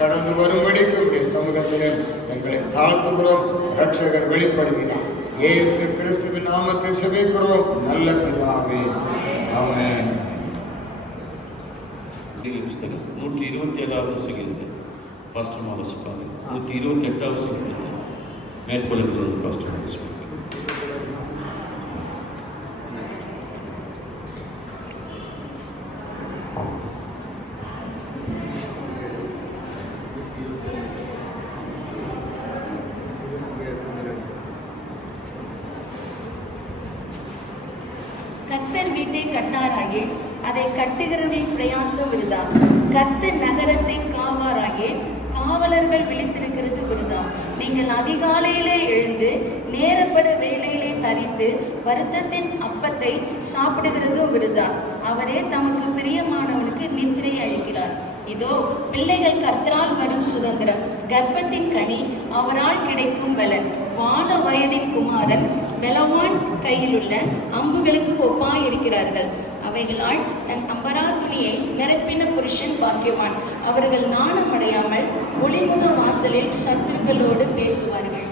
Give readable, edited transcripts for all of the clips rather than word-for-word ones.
கடந்து வரும்படி சமூகத்தினர் எங்களை தாழ்த்துகிறோம். ரட்சகர் வெளிப்படுகிறார். இயேசு கிறிஸ்துவின் நாமத்தில் ஜெபிக்கிறோம் நல்ல பிதாவே, ஆமென். 127வது சங்கீதம் பாஸ்டர் வாசிப்பாங்க. 128வது சங்கீதம் மேற்கொள்ளத்தில் பாஸ்டர் வாசிப்பாங்க. கர்த்தர் வீட்டை கட்டாராயே அதை கட்டுகிறவரின் பிரயாசம் விருதா. கர்த்தர் நகரத்தை காவாராயே காவலர்கள் விழித்திருக்கிறது விருதா. நீங்கள் அதிகாலையிலே எழுந்து நேரப்பட வேலையிலே தரித்து வருத்தத்தின் அப்பத்தை சாப்பிடுகிறதும் விருதா. அவரே தமக்கு பிரியமானவனுக்கு நித்திரை அளிக்கிறார். இதோ பிள்ளைகள் கர்த்தரால் வரும் சுதந்திரம், கர்ப்பத்தின் கனி அவரால் கிடைக்கும் பலன். வான வயதின் குமாரன் பெலவான் கையில் உள்ள அம்புகளுக்கு ஒப்பாய் இருக்கிறார்கள். அவைகளால் தன் அம்பரா துணியை நிரப்பின புருஷன் பாக்கியவான். அவர்கள் நாணமடையாமல் ஒளிமுக வாசலில் சத்துருக்களோடு பேசுவார்கள்.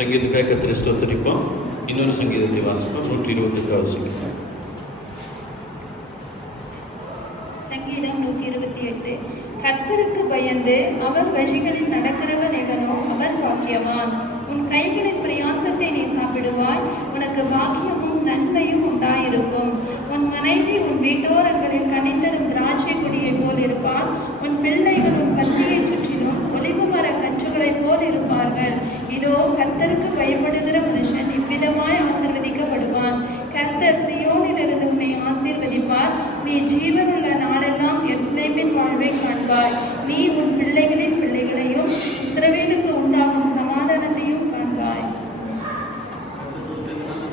சங்கீதத்தை கர்த்தரை ஸ்தோத்திரிப்போம். இன்னொரு சங்கீதத்தை வாசிப்போம். 128வது சங்கீதம். சங்கீதம் 128. கர்த்தருக்கு பயந்து அவர் வழிகளில் நடக்கிறவன் எவனோ அவர் பாக்கியவான். உன் கைகளின் பிரயாசத்தை நீ சாப்பிடுவாய், உனக்கு பாக்கியமும் நன்மையும் உண்டாயிருக்கும். உன் மனைவி உன் வீட்டோரங்களில் கனிந்தரும் திராட்சை கொடியை போல் இருப்பாள். உன் பிள்ளைகள் உன் பந்தியை சுற்றிலும் ஒலிவு மர கற்றுகளைப் போல் இருப்பார்கள். இதோ கர்த்தருக்கு பயப்படுகிற மனுஷன் இவ்விதமாய் ஆசீர்வதிக்கப்படுவான். கர்த்தர் சீயோனிலிருந்து உன்னை ஆசீர்வதிப்பார். நீ ஜீவனுள்ள நாளெல்லாம் எருசலேமின் வாழ்வை காண்பாய். நீ உன் பிள்ளைகளின் பிள்ளைகளையும் இஸ்ரவேலுக்கு உண்டாகும் சமாதானத்தையும் காண்பாய்.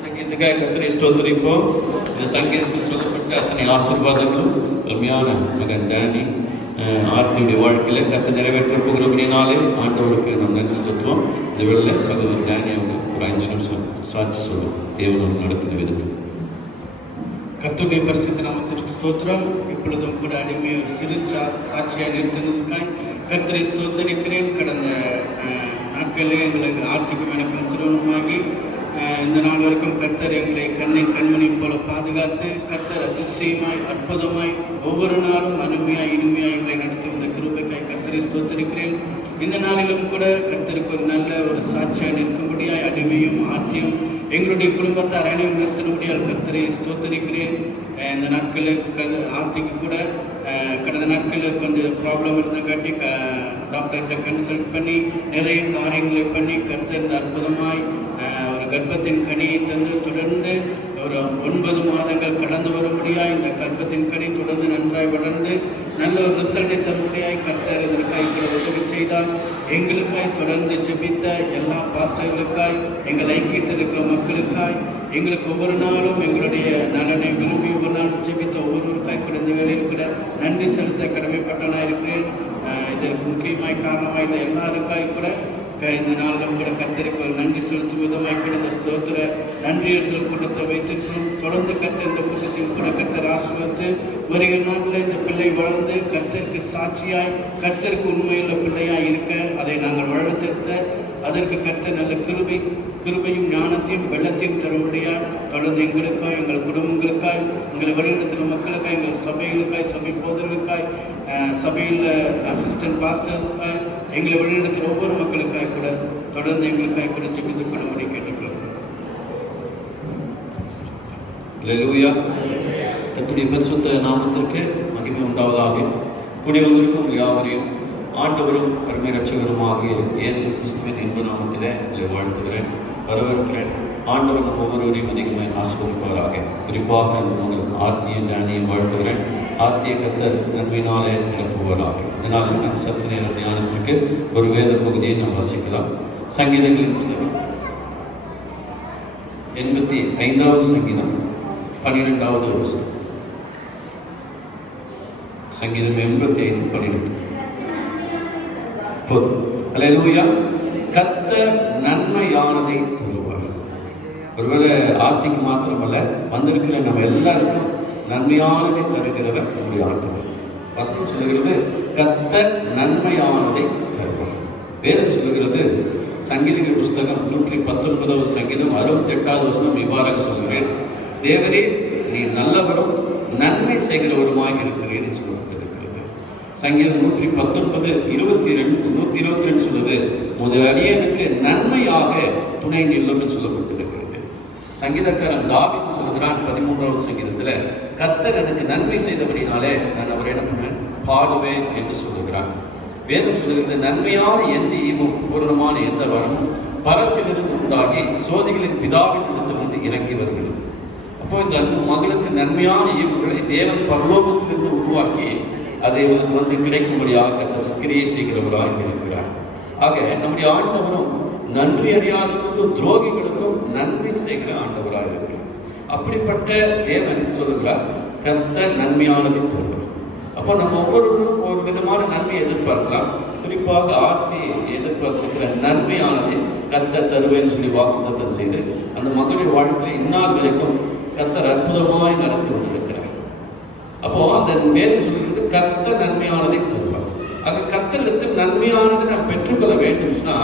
சங்கீதத்துக்காக கர்த்தரை ஸ்தோத்திரிப்போம். இந்த சங்கீதத்தில் சொல்லப்பட்ட அத்தனை ஆசீர்வாதங்களும் அருமையான மகன் டேனி ஆர்த்தியுடைய வாழ்க்கையில் கர்த்தர் நிறைவேற்ற போகிறபடினாலே ஆண்டவருக்கு நாம் நன்றி செலுத்துவோம். இந்த வேளையில் சகோதரர் டேனி அவங்க ஒரு 5 நிமிஷம் சாட்சி சொல்லுவோம் தேவனோடு நடக்கிற விதத்தில். கர்த்தருடைய பரிசுத்த நாமத்திற்கு ஸ்தோத்திரம். இப்பொழுதும் கூட அடிமை ஒரு சிறு சாட்சியாக நிறுத்தினதுக்காய் கர்த்தரை ஸ்தோத்தரிக்கிறேன். கடந்த நாட்களில் எங்களுக்கு ஆர்த்திக்கும் எனக்கும் திருமணமாகி இந்த நாள் வரைக்கும் கர்த்தர் எங்களை கண்மணி போல பாதுகாத்து கர்த்தர் அதிசயமாய் அற்புதமாய் ஒவ்வொரு நாளும் அருமையாய் இனிமையாய் எங்களை நடத்தி வந்த கிருபைக்காய் கர்த்தரை ஸ்தோத்தரிக்கிறேன். இந்த நாளிலும் கூட கர்த்தருக்கு ஒரு நல்ல ஒரு சாட்சியாக நிற்கும்படியாய் அடிமை அடிமையும் ஆர்த்தியும் எங்களுடைய குடும்பத்தார் அனைவரும் நிறுத்தினபடியால் கர்த்தரை ஸ்தோத்தரிக்கிறேன். இந்த நாட்களில் ஆர்த்திக்கு கூட கடந்த நாட்களில் கொஞ்சம் ப்ராப்ளம் இருந்தங்காட்டி டாக்டர்கிட்ட கன்சல்ட் பண்ணி நிறைய காரியங்களை பண்ணி கர்த்தர் இந்த அற்புதமாய் ஒரு கர்ப்பத்தின் கனியை தந்து தொடர்ந்து ஒரு 9 மாதங்கள் கடந்து வரும்படியாய் இந்த கர்ப்பத்தின் கனி தொடர்ந்து நன்றாய் வளர்ந்து நல்ல ஒரு ரிசல்ட்டை தரும்படியாய் கர்த்தர் இதற்காய் கூட உதவி செய்தால் எங்களுக்காய் தொடர்ந்து ஜெபித்த எல்லா பாஸ்டர்களுக்காய் எங்கள் ஐக்கியத்தில் இருக்கிற மக்களுக்காய் எங்களுக்கு ஒவ்வொரு நாளும் எங்களுடைய நலனை விரும்பி ஒவ்வொரு நாளும் ஜெபித்த ஒவ்வொருவருக்காய் கூட இந்த வேலையில் கூட நன்றி செலுத்த கடமைப்பட்டனாக இருக்கிறேன். இதற்கு முக்கியமாய் காரணமாக இந்த எல்லாருக்காய் கூட இந்த நாளில் கூட கர்த்தருக்கு நன்றி செலுத்தும் விதமாய் கூட இந்த ஸ்தோத்திர நன்றி எழுதல் கூட்டத்தை வைத்திருக்கிறோம். தொடர்ந்து கர்த்தர் இந்த கூட்டத்தில் கூட கர்த்தர் ஆசீர்வதித்து வருகிற நாளில் இந்த பிள்ளை வளர்ந்து கர்த்தருக்கு சாட்சியாய் கர்த்தருக்கு உண்மையுள்ள பிள்ளையாய் இருக்க அதை நாங்கள் வளர்த்தெடுத்த அதற்கு கர்த்தர் நல்ல கிருபையும் ஞானத்தையும் வெள்ளத்தையும் தரும்படியாய் தொடர்ந்து எங்களுக்காய் எங்கள் குடும்பங்களுக்காய் எங்கள் வழிநடத்துகிற மக்களுக்காய் எங்கள் சபைகளுக்காய் சபை போதர்களுக்காய் சபையில் அசிஸ்டன்ட் பாஸ்டர்ஸ்க்காய் எங்களை வழிநடத்துகிற ஒவ்வொரு மக்களுக்காய் கூட தொடர்ந்து எங்களுக்காய் கூட ஜெபித்துக் கொள்ளும்படி கேட்டுக்கொள்கிறோம். அல்லேலூயா. கர்த்தருடைய பரிசுத்த நாமத்திற்கு மகிமை உண்டாவதாக. கூடி வந்திருக்கும் யாவரையும் ஆண்டவரும் அருமை ரட்சகருமாகிய இயேசு கிறிஸ்துவின் இன்ப நாமத்திலே உங்களை வாழ்த்துகிறேன், வரவேற்கிறேன். ஆண்டவர் நம்ம ஒவ்வொருவரையும் அதிகமாக ஆசீர்வதிப்பாராக. குறிப்பாக உங்களுக்கு ஆர்த்தியை ஞானியும் வாழ்த்துகிறேன். ஆர்த்திய கர்த்தர் நன்மையினாலே நிரப்புவாராக. இதனால் நாம் சற்று நேர தியானத்திற்கு ஒரு வேத பகுதியை நாம் வாசிக்கலாம். சங்கீதங்களின் புத்தகம் 85வது சங்கீதம் 12வது வசனம். சங்கீதம் 85:12. போதும். அல்லேலூயா. கர்த்தர் நன்மையானதை தருவார். ஒருவேளை ஆர்த்திக்கு மாத்திரமல்ல, வந்திருக்கிற நம்ம எல்லாருக்கும் நன்மையானதை தருகிறவர் நம்முடைய ஆண்டவர். வசனம் சொல்லுகிறது கர்த்தர் நன்மையானதை தருவார். வேதம் சொல்லுகிறது சங்கீதங்கள் புஸ்தகம் 119வது சங்கீதம் 68வது வசனம் இவ்வாறாக சொல்கிறேன், தேவரே நீ நல்லவரும் நன்மை செய்கிறவருமாய் இருக்கிறேன் சொல்லப்பட்டிருக்கிறது. சங்கீதம் 119:22 சொல்லுது, முதல் அடியனுக்கு நன்மையாக துணை நில்லும் சொல்லப்பட்டிருக்கிறது. சங்கீதக்காரன் தாவீது சொல்கிறான் 13வது சங்கீதத்துல, கர்த்தர் எனக்கு நன்மை செய்தபடினாலே நான் அவரை என்ன பண்ணுவேன், பாடுவேன் என்று சொல்லுகிறான். வேதம் சொல்லுகிறது நன்மையான எந்த ஈவும் பூரணமான எந்த வரமும் பரத்திலிருந்து உண்டாகி சோதிகளின் பிதாவின் இடத்திலிருந்து இறங்கி வருகிறது. அப்போ இந்த மகளுக்கு நன்மையான ஈவுகளை தேவன் பரலோகத்திலிருந்து உருவாக்கி அதை வந்து கிடைக்கும்படியாக கிரியை செய்கிறவராக இருக்கிறார். ஆக நம்முடைய ஆண்டவரும் நன்றி அறியாதவர்களுக்கும் துரோகிகளுக்கும் நன்மை செய்கிற ஆண்டவராக இருக்கிறார். அப்படிப்பட்ட தேவன் சொல்லுகிறார் கர்த்தர் நன்மையானதை தருவார். அப்போ நம்ம ஒவ்வொருவரும் ஒரு விதமான நன்மையை எதிர்பார்க்கலாம். குறிப்பாக ஆர்த்தி எதிர்பார்த்திருக்கிற நன்மையானதை கர்த்தர் தருவேன்னு சொல்லி வாக்குத்தத்தம் செய்து அந்த மகளிர் வாழ்க்கையில் இந்நாள் வரைக்கும் கர்த்தர் அற்புதமாய் நடத்தி கொண்டிருக்கிறார். அப்போ அந்த வேதம் சொல்கிறது கர்த்தர் நன்மையானதை தருவார். ஆக கர்த்தரிடத்தில் நன்மையானதை நாம் பெற்றுக்கொள்ள வேண்டும் சொன்னா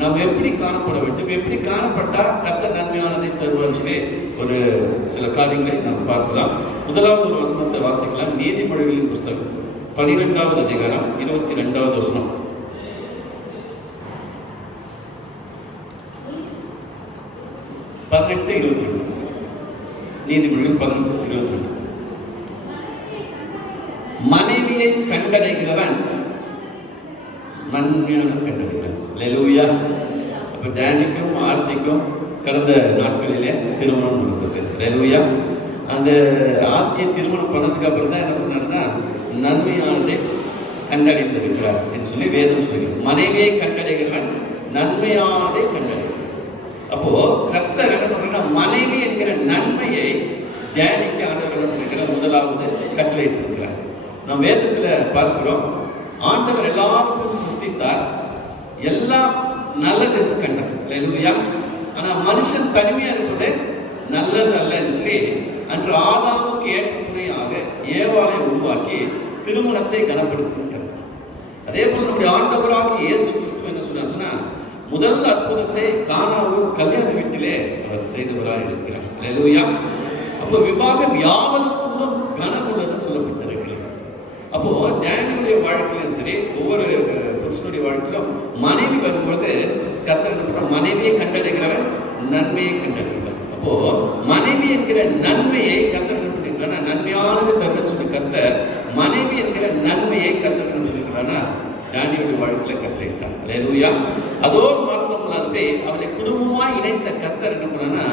நாம் எப்படி காணப்பட வேண்டும், எப்படி காணப்பட்டா கர்த்தர் நன்மையானதை தருவார் சொல்லி ஒரு சில காரியங்களை நாம் பார்க்கலாம். முதலாவது ஒரு வசனத்தை வாசிக்கலாம். நீதிமொழிகளின் புஸ்தகம் 12வது அதிகாரம் 22வது வசனம். நீதிமொழிகள் 18:22. மனைவியை கண்டடைகிறவன் நன்மையான கண்டடைகிறான். அல்லேலூயா. அப்ப டேனிக்கும் ஆர்த்திக்கும் கடந்த நாட்களிலே திருமணம் நடந்தது. அல்லேலூயா. அந்த ஆர்த்தியை திருமணம் பண்ணதுக்கு அப்புறம் தான் என்ன பண்ணாருன்னா நன்மையானதை கண்டடைந்திருக்கிறார் என்று சொல்லி வேதம் சொல்கிறது. மனைவியை கண்டடைகிறவன் நன்மையானதை கண்டடைகிறான். அப்போ கர்த்தர் என்ன பண்றாருன்னா மனைவி என்கிற நன்மையை தியானிக்க ஆண்டவர் இருக்கிற முதலாவது கட்டளையிட்டிருக்கிறார். நாம் வேதத்துல பார்க்கிறோம், ஆண்டவர் எல்லாருக்கும் சிருஷ்டித்தார், எல்லாம் நல்லது என்று கண்டார். இல்லையா? ஆனா மனுஷன் தனிமையா இருப்பது நல்லது அல்லன்னு சொல்லி அன்று ஆதாமுக்கு ஏற்ற துணையாக ஏவாளை உருவாக்கி திருமணத்தை கனப்படுத்துகின்றார். அதே போல நம்முடைய ஆண்டவராக இயேசு கிறிஸ்து என்ன சொன்னார்னா முதல் அற்புதத்தை கானாவூர் கல்யாண வீட்டிலே அவர் செய்தவராக இருக்கிறார். அல்லேலூயா. அப்போ விவாகம் யாவருக்கும் கனமுள்ளதுன்னு சொல்லப்பட்டிருக்கிறது. அப்போ டேனியலுடைய வாழ்க்கையிலும் சரி ஒவ்வொரு புருஷனுடைய வாழ்க்கையிலும் மனைவி வரும்பொழுது கர்த்தர் மனைவியை கண்டடைகிறவன் நன்மையை கண்டடைகிறார். அப்போ மனைவி என்கிற நன்மையை கர்த்தர் என்ன பண்ணிருக்கிறார்? நன்மையானது தருவச்சு கர்த்தர் மனைவி என்கிற நன்மையை கர்த்தர் என்ன பண்ணிருக்கிறார்? டானியோட வாழ்க்கையில கட்டளையிட்டார். அல்லேலூயா. அதோடு மாத்திரமல்லாது அவரை குடும்பமாய் இணைத்த கர்த்தர் என்ன பண்ணா,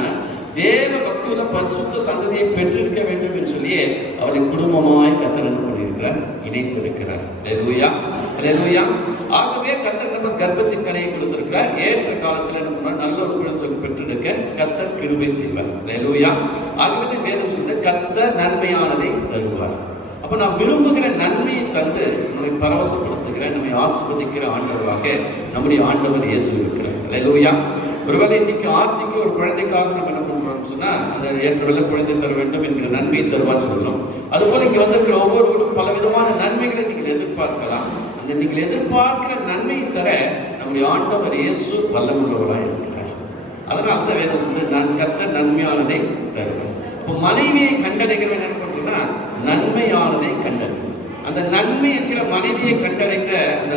தேவ பக்தியுள்ள பரிசுத்த சந்ததியை பெற்றிருக்க வேண்டும் என்று சொல்லி அவரை குடும்பமாய் கர்த்தர் என்ன பண்ணியிருக்கிறார்? இணைத்திருக்கிறார். அல்லேலூயா, அல்லேலூயா. ஆகவே கர்த்தர் நம்ம கர்ப்பத்தின் கனியை கொடுத்திருக்கிறார். ஏற்ற காலத்தில் என்ன பண்ணா, நல்ல ஒரு குழந்தை பெற்றெடுக்க கர்த்தர் கிருபை செய்வார். அல்லேலூயா. ஆகவே வேதம் சொல்றது கர்த்தர் நன்மையானதை தருவார். அப்ப நாம் விரும்புகிற நன்மையை தந்து நம்மை பரவசப்படுத்துகிற, நம்மை ஆசீர்வதிக்கிற ஆண்டவராக நம்முடைய ஆண்டவர் இயேசு இருக்கிறார். அல்லேலூயா. ஒருவேளை இன்னைக்கு ஆர்த்திக்கு ஒரு குழந்தைக்காக நம்ம என்ன பண்றோம்னு சொன்னா, அந்த ஏற்ற குழந்தை தர வேண்டும் என்கிற நன்மையை தருவான்னு சொல்லணும். அதுபோல இங்க வந்திருக்கிற ஒவ்வொருவரும் பல விதமான நன்மைகளை நீங்கள் எதிர்பார்க்கலாம். அந்த நீங்கள் எதிர்பார்க்கிற நன்மையை தர நம்முடைய ஆண்டவர் இயேசு வல்லமுள்ளவராக இருக்கிறார். அதனால அந்த வேதம் சொல்லி நான் கர்த்தர் நன்மையானதை தருவேன். இப்போ மனைவியை கண்டடைகிறவன் என்ன பண்றதுன்னா, நன்மையானதை கண்டறியும். அந்த நன்மை என்கிற மனைவியை கண்டடைந்த அந்த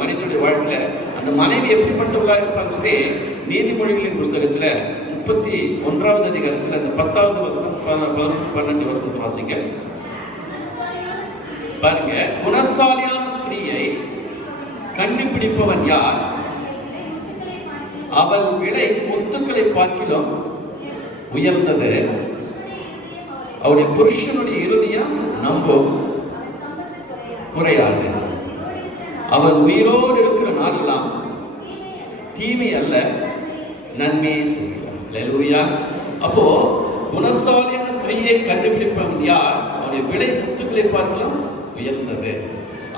மனிதனுடைய வாழ்க்கையில அந்த மனைவி எப்படிப்பட்டவர்களாக இருப்பான்னு சொல்லி நீதிமொழிகளின் புஸ்தகத்துல 31வது அதிகாரத்தில் அந்த 10வது வசனம் 12 வசனத்தை வாசிங்க பாருங்க. குணசாலியான ஸ்திரீயை கண்டுபிடிப்பவன் யார்? அவள் விலை முத்துக்களை பார்க்கிலும் உயர்ந்தது. அவருடைய புருஷனுடைய இறுதியம் நம்பும் குறையாது. அவர் உயிரோடு இருக்கிற நாளெல்லாம் தீமை அல்ல நன்மையை செய்கிறார். அல்லேலூயா. அப்போ குணசாலியான ஸ்திரீயை கண்டுபிடிப்பவன் யார்? அவருடைய விலை முத்துக்களை பார்க்கலாம் உயர்ந்தது.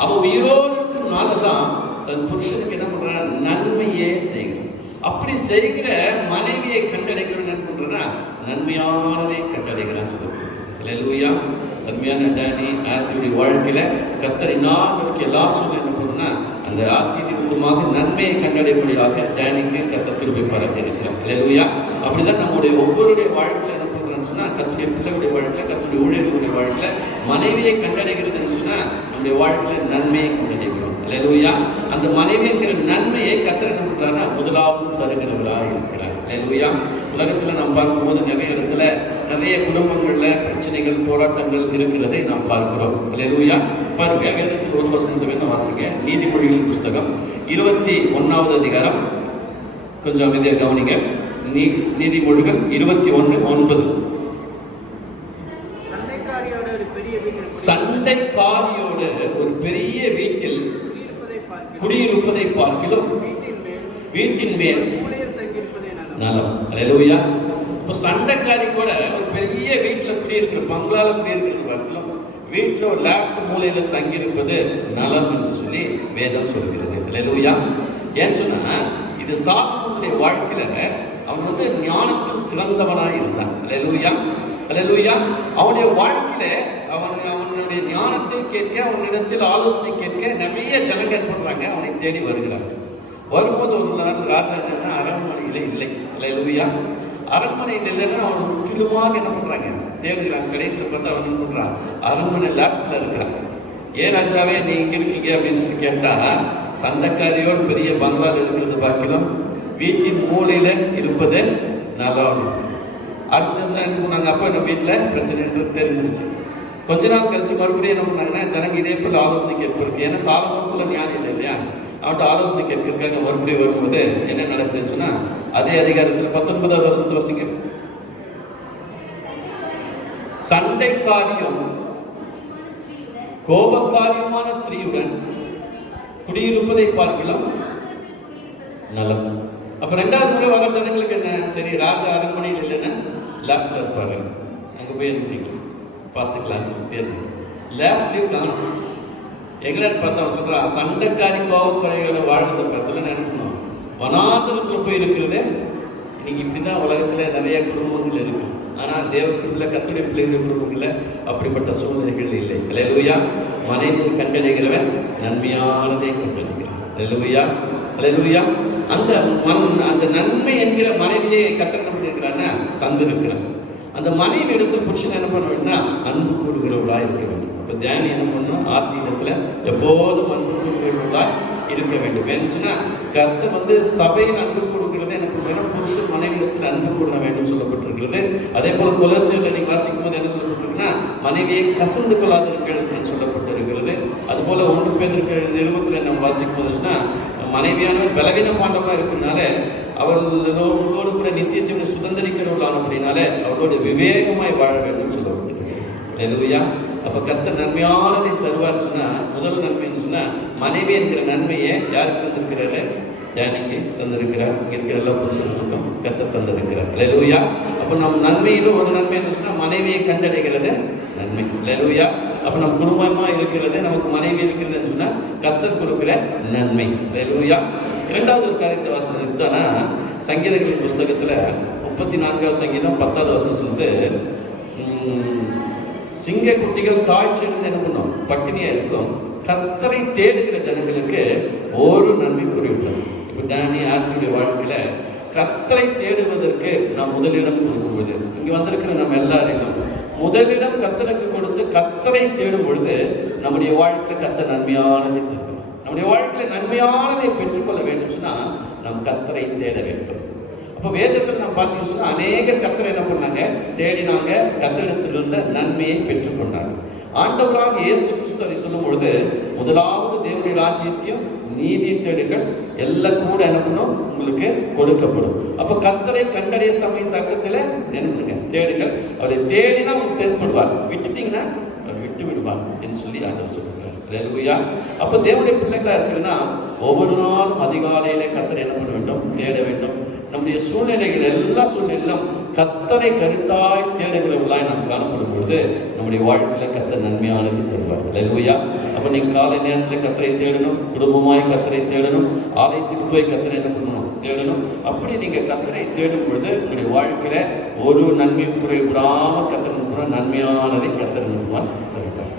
அவன் உயிரோடு இருக்கும் நாளெல்லாம் தன் புருஷனுக்கு என்ன பண்றான்? நன்மையே செய்கிறான். அப்படி செய்கிற மனைவியை கண்டடைகிறவன் என்ன பண்றா? நன்மையானதை கண்டடைகிறான்னு சொல்லுவாங்க. அல்லேலூயா. அருமையான டேனி ஆத்தியுடைய வாழ்க்கையில கர்த்தரினால் எல்லா சூழ்நிலை என்ன பண்ணா, அந்த ஆத்தி நிமித்தமாக நன்மையை கண்டடைபடியாக டேனிக்கு கர்த்தர் கிருபை பாராட்டி இருக்கிறார். அல்லேலூயா. அப்படிதான் நம்முடைய ஒவ்வொருடைய வாழ்க்கையில என்ன பண்றோம்னு சொன்னா, கர்த்தருடைய பிள்ளைகளுடைய வாழ்க்கையில, கர்த்தருடைய ஊழியர்களுடைய வாழ்க்கையில மனைவியை கண்டடைகிறதுன்னு சொன்னா நம்முடைய வாழ்க்கையில நன்மையை கண்டடைகிறோம். அல்லேலூயா. அந்த மனைவி என்கிற நன்மையை கர்த்தர் என்ன பண்றாருன்னா முதலாவது தருகிறவராக இருக்கிறார். அல்லேலூயா. உலகத்துல நாம் பார்க்கும்போது நிறைய இடத்துல நிறைய குடும்பங்கள்ல பிரச்சனைகள், போராட்டங்கள் இருக்கிறதை நாம் பார்க்கிறோம். அல்லேலூயா. பாருங்க, வேதத்தில் ஒரு வசனத்தை வேணும் வாசிங்க. நீதிமொழிகளின் புஸ்தகம் 21வது அதிகாரம், கொஞ்சம் அமைதியாக கவனிங்க. நீதிமொழிகள் 21:9. சண்டைக்காரியோடு ஒரு பெரிய வீட்டில் குடியிருப்பதை பார்க்கிலும் வீட்டின் மேல் நலம். அல்லேலூயா. இப்போ சண்டைக்காரி கூட ஒரு பெரிய வீட்டில் குடியிருக்கிற, பங்களால குடியிருக்கிறது பார்க்கலாம், வீட்டில் ஒரு லேப்ட் மூலையில தங்கியிருப்பது நலம் என்று சொல்லி வேதம் சொல்கிறது. அல்லேலூயா. ஏன்னு சொன்னா, இது சாலமோனுடைய வாழ்க்கையில அவன் வந்து ஞானத்தில் சிறந்தவனாக இருந்தான். அல்லேலூயா, அல்லேலூயா. அவனுடைய வாழ்க்கையில அவனுடைய ஞானத்தை கேட்க, அவனிடத்தில் ஆலோசனை கேட்க நிறைய ஜனங்கள் பண்றாங்க, அவனை தேடி வருகிறாங்க. வரும்போது ஒரு நாள் ராஜா என்ன அரண்மனையில இல்லை. அல்லேலூயா. அரண்மனையில் இல்லைன்னா அவன் முற்றிலுமாக என்ன பண்றாங்க, தேடுகிறாங்க. கடைசியில் பார்த்தா அவன் என்ன பண்றான், அரண்மனை லேப்ல இருக்கிறான். ஏன் ராஜாவே நீ இங்க இருக்கீங்க அப்படின்னு சொல்லி கேட்டா, சண்டைக்காரியோடு பெரிய பங்களால் இருக்கிறது பார்க்கலாம், வீட்டின் மூலையில இருப்பது நல்லா. அடுத்த நாங்கள் அப்போ நம்ம வீட்டில் பிரச்சனை தெரிஞ்சிருச்சு. கொஞ்ச நாள் கழிச்சு மறுபடியும் என்ன பண்ணாங்கன்னா, ஜனங்க இதே போல ஆலோசனை கேட்பிருக்கு. ஏன்னா சாலமோனுக்குள்ள ஞானம் இல்லை இல்லையா, அவன்கிட்ட ஆலோசனை கேட்பிருக்காங்க. மறுபடியும் வரும்போது என்ன நடக்குதுன்னு சொன்னா, அதே அதிகாரத்தில் 19வது வசனத்தை வசிங்க. சண்டைக்காரியும் கோபக்காரியுமான ஸ்திரீயுடன் குடியிருப்பதை பார்க்கலாம் நலம். அப்ப 2வது முறை வர ஜனங்களுக்கு என்ன, சரி ராஜா அரண்மனையில் இல்லைன்னா லேப்ல இருப்பாரு, அங்க போய் இருந்துக்கலாம் பார்த்துக்கலாம் சொல்லி தேர்வு லேப்லயும் காணும். எங்கன்னு பார்த்தா சொல்றா, சண்டைக்காரி கோபக்காரியோட வாழ்றதை பார்த்துல நினைக்கணும், வனாந்திரத்துல போய் இருக்கிறது. இன்னைக்கு இப்படிதான் உலகத்துல நிறைய குடும்பங்கள் இருக்கு. ஆனா தேவக்குள்ள கத்துடைய பிள்ளைகள் குடும்பங்கள்ல அப்படிப்பட்ட சூழ்நிலைகள் இல்லை. அல்லேலூயா. மனைவியை கண்டடைகிறவன் நன்மையானதை கண்டடைகிறான். அல்லேலூயா, அல்லேலூயா. அந்த நன்மை என்கிற மனைவியை கத்தர் பண்ணிருக்கிறான்னா தந்திருக்கிறான். அந்த மனைவி இடத்துல புருஷன் என்ன பண்ண வேண்டும்னா அன்பு கூடுகிறவர்களா இருக்க வேண்டும். இப்போ தியானி என்ன பண்ணணும், ஆத்மீகத்துல எப்போதும் அன்பு கூடுகிறவர்களா இருக்க வேண்டும். ஏன்னு சொன்னா கர்த்தர் வந்து சபையில் அன்பு கொடுக்கிறது என்ன பண்ணுறோம், புருஷன் மனைவி அன்பு கூற வேண்டும் சொல்லப்பட்டிருக்கிறது. அதே போல கொலோசியர்ல நீங்க வாசிக்கும் போது என்ன சொல்லப்பட்டிருக்குன்னா, மனைவியை கசந்து கொள்ளாதீர்கள் என்று சொல்லப்பட்டிருக்கிறது. அதுபோல 1 பேதுரு நிருபத்துல நம்ம வாசிக்கும் போதுன்னா, மனைவியானவர் பலவீனமானவா இருக்கிறதுனால அவர்களோடு கூட நித்திய ஜீவனை சுதந்திரிக்கிறவர்களானபடினால அவர்களோடு விவேகமாய் வாழ வேண்டும் சொல்லப்பட்டிருக்கிறது. அல்லேலூயா. அப்ப கர்த்தர் நன்மையானதை தருவார் சொன்னா, முதல் நன்மைன்னு சொன்னா, மனைவி என்கிற நன்மையை யாருக்கு தந்திருக்கிறாரு? டேனிக்கு தந்திருக்கிறார். இருக்கிற எல்லா புருஷனுக்கும் கர்த்தர் தந்திருக்கிறார். அல்லேலூயா. அப்ப நம் நன்மையில ஒரு நன்மை என்ன சொன்னா, மனைவியை கண்டடைகிறது நன்மை. அல்லேலூயா. அப்ப நம்ம குடும்பமா இருக்கிறது, நமக்கு மனைவி இருக்கிறதுன்னு சொன்னா கர்த்தர் கொடுக்கிற நன்மை. அல்லேலூயா. இரண்டாவது ஒரு காரியத்தை வாசித்தானா, சங்கீதங்களின் புஸ்தகத்துல 34வது சங்கீதம் 10வது வசனம் சொல்லுது, சிங்க குட்டிகள் தாய்ச்சிருந்து என்ன பண்ணும்? பட்டினியா இருக்கும். கர்த்தரை தேடுகிற ஜனங்களுக்கு ஒரு நன்மை கூறிவிட்டோம். இப்ப டேனி ஆர்த்தியுடைய வாழ்க்கையில கர்த்தரை தேடுவதற்கு நாம் முதலிடம் கொடுக்கும்போது, இங்க வந்திருக்கிற நம்ம எல்லாரையும் முதலிடம் கர்த்தருக்கு கொடுத்து கர்த்தரை தேடும் பொழுது நம்முடைய வாழ்க்கையில கர்த்தர் நன்மையானதை தரும். நம்முடைய வாழ்க்கையில நன்மையானதை பெற்றுக்கொள்ள வேண்டும் சொன்னா நாம் கர்த்தரை தேட வேண்டும். அப்போ வேதத்தில் நம்ம பார்த்தீங்கன்னு சொன்னா, அநேக கர்த்தரை என்ன பண்ணாங்க? தேடினாங்க, கர்த்தரிடத்திலிருந்த நன்மையை பெற்றுக்கொண்டாங்க. ஆண்டவராக இயேசு கிறிஸ்து அதை சொல்லும் பொழுது, முதலாவது தேவனுடைய ராஜ்யத்தையும் நீதியை தேடுங்கள், எல்லாம் கூட என்ன பண்ணும்? உங்களுக்கு கொடுக்கப்படும். அப்ப கர்த்தரை கண்டடைய சமய தக்கத்துல என்ன பண்ணுங்க? தேடுங்கள். அவரை தேடினா உங்களுக்கு தென்படுவார், விட்டுட்டீங்கன்னா அவர் விட்டு விடுவார் என்று சொல்லி ஆண்டவர் சொல்றார். அல்லேலூயா. அப்ப தேவனுடைய பிள்ளைகளா இருக்குன்னா, ஒவ்வொரு நாளும் அதிகாலையில கர்த்தரை என்ன பண்ண வேண்டும்? தேட வேண்டும். நம்முடைய சூழ்நிலைகள், எல்லா சூழ்நிலையிலும் கர்த்தரை கருத்தாய் தேடுகிறவர்களாய் நாம் காணப்படும் பொழுது நம்முடைய வாழ்க்கையில கர்த்தர் நன்மையானது தருவார். அல்லேலூயா. அப்ப நீங்க காலை நேரத்தில் கர்த்தரை தேடணும், குடும்பமாய் கர்த்தரை தேடணும், ஆலயத்துக்கு போய் கர்த்தரை என்ன பண்ணணும்? தேடணும். அப்படி நீங்க கர்த்தரை தேடும் பொழுது உங்களுடைய வாழ்க்கையில ஒரு நன்மை குறைவிடாம கர்த்தர் நன்மையானதை கர்த்தர் தருவார்.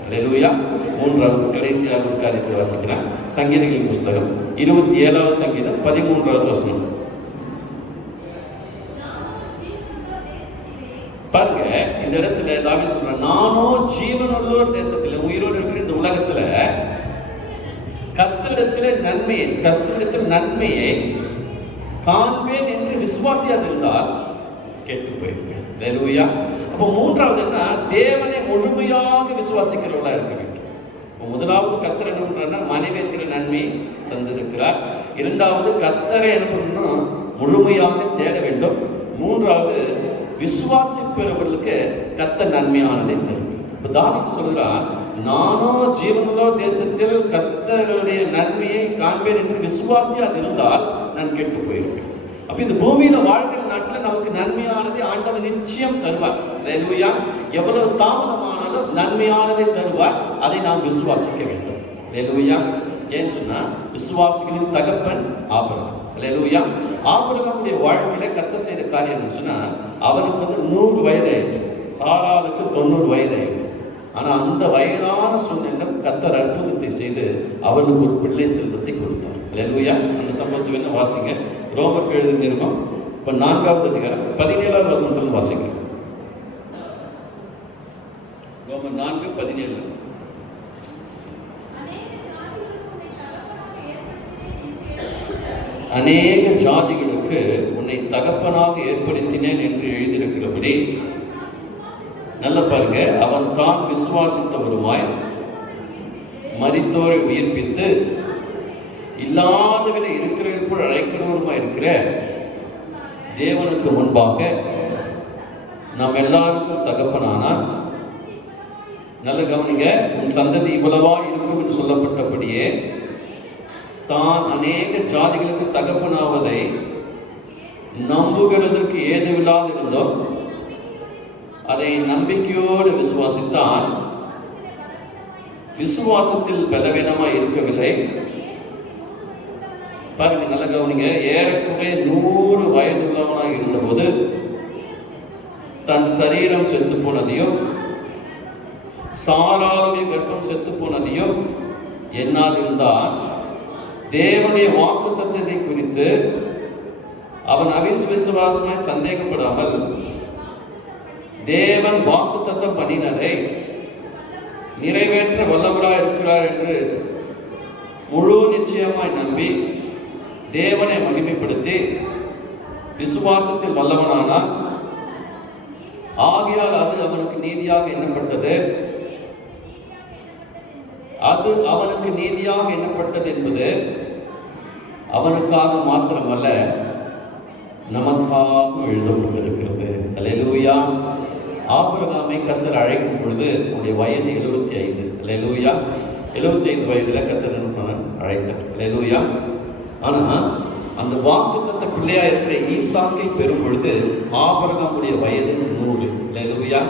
அல்லேலூயா. மூன்றாவது கடைசியாக ஒரு காரியத்தை வாசிக்கிறேன். சங்கீதங்களின் புஸ்தகம் 27வது சங்கீதம் 13வது வசனம் பாருங்க. இந்த இடத்துல தாவீது சொல்றான், நானும் ஜீவனுள்ளோர் தேசத்துல, உயிரோடு இருக்கிற இந்த உலகத்துல கர்த்தரிடத்தில் நன்மையை காண்பேன் என்று விசுவாசியாக இருந்தால் கேட்டு போயிருக்கேன். அல்லேலூயா. அப்போ மூன்றாவது என்ன? தேவனை முழுமையாக விசுவாசிக்கிறவர்களா இருக்க வேண்டும். முதலாவது கர்த்தர் என்ன பண்றாருன்னா, மனைவி இருக்கிற நன்மை தந்திருக்கிறார். இரண்டாவது கர்த்தரை என்ன பண்ணணும்? முழுமையாக தேட வேண்டும். மூன்றாவது விசுவாசிப்பவர்களுக்கு கர்த்தர் நன்மையானதை தரும். இப்ப தாவீது சொல்றான், நானோ ஜீவனுள்ள தேசத்தில் கர்த்தருடைய நன்மையை காண்பேன் என்று விசுவாசியாக இருந்தால் நான் கெட்டு போயிருக்கேன். அப்ப இந்த பூமியில வாழ்கிற நாட்டில் நமக்கு நன்மையானதை ஆண்டவர் நிச்சயம் தருவார். அல்லேலூயா. எவ்வளவு தாமதமானாலும் நன்மையானதை தருவார். அதை நாம் விசுவாசிக்க வேண்டும். அல்லேலூயா. ஏன்னு சொன்னா, விசுவாசிகளின் தகப்பன் ஆபிரகாம். அல்லேலூயா. ஆபிரகாமுடைய வாழ்க்கையில கர்த்தர் செய்த காரியம் சொன்னா, அவருக்கு 100 வயது ஆயிடுச்சு, சாராளுக்கு 90 வயது ஆயிடுச்சு. ஆனா அந்த வயதான சூழ்நிலை கர்த்தர் அற்புதத்தை செய்து அவருக்கு ஒரு பிள்ளை செல்வத்தை கொடுத்தார். அல்லேலூயா. அந்த சம்பவத்தை வேணும் வாசிங்க. ரோமருக்கு எழுதின நிருபம் 4வது அதிகாரம் 17வது வசனத்தில் வாசிங்க. ரோமர் 4:17. அநேக ஜாதிகளுக்கு உன்னை தகப்பனாக ஏற்படுத்தினேன் என்று எழுதியிருக்கிறபடி, நல்ல பாருங்க, அவன் தான் விசுவாசித்தவருமாய் மரித்தோரை உயிர்ப்பித்து இல்லாதவரை இருக்கிறவர்கள் அழைக்கிறவருமாய் இருக்கிற தேவனுக்கு முன்பாக நாம் எல்லாருக்கும் தகப்பனானான். நல்ல கவனிங்க, உன் சந்ததி இவ்வளவா இருக்கும் என்று சொல்லப்பட்டபடியே தான் அநேக ஜாதிகளுக்கு தகப்பனாவதை நம்புகிறதற்கு ஏதுவில்லாது இருந்தோம். அதை நம்பிக்கையோடு விசுவாசித்தான். விசுவாசத்தில் பலவீனமாய் இருக்கவில்லை. பாருங்க, நல்ல கவனிங்க, ஏறக்குறைய 100 வயதுள்ளவனாக இருந்தபோது தன் சரீரம் செத்து போனதையும் சாராளுடைய கர்ப்பம் செத்து போனதையும் எண்ணாதிருந்தான். தேவனுடைய வாக்குத்தத்தத்தை குறித்து அவன் அவிசுவாசமாய் சந்தேகப்படாமல் தேவன் வாக்குத்தத்தம் பண்ணினதை நிறைவேற்ற வல்லவராய் இருக்கிறார் என்று முழு நிச்சயமாய் நம்பி தேவனை மகிமைப்படுத்தி விசுவாசத்தில் வல்லவனானான். ஆகையால் அது அவனுக்கு நீதியாக எண்ணப்பட்டது. அது அவனுக்கு நீதியாக எண்ணப்பட்டது என்பது அவனுக்காக மாத்திரமல்ல, நமக்காக எழுதப்பட்டிருக்கிறது. அல்லேலூயா. ஆபிரகாமை கர்த்தர் அழைக்கும் பொழுது அவனுடைய வயது 75. அல்லேலூயா. 75 வயதுல கர்த்தர் அழைத்தார். அல்லேலூயா. ஆனா அந்த வாக்குத்தத்த பிள்ளையா இருக்கிற ஈசாக்கை பெறும் பொழுது ஆபிரகாமுடைய வயது 100. அல்லேலூயா.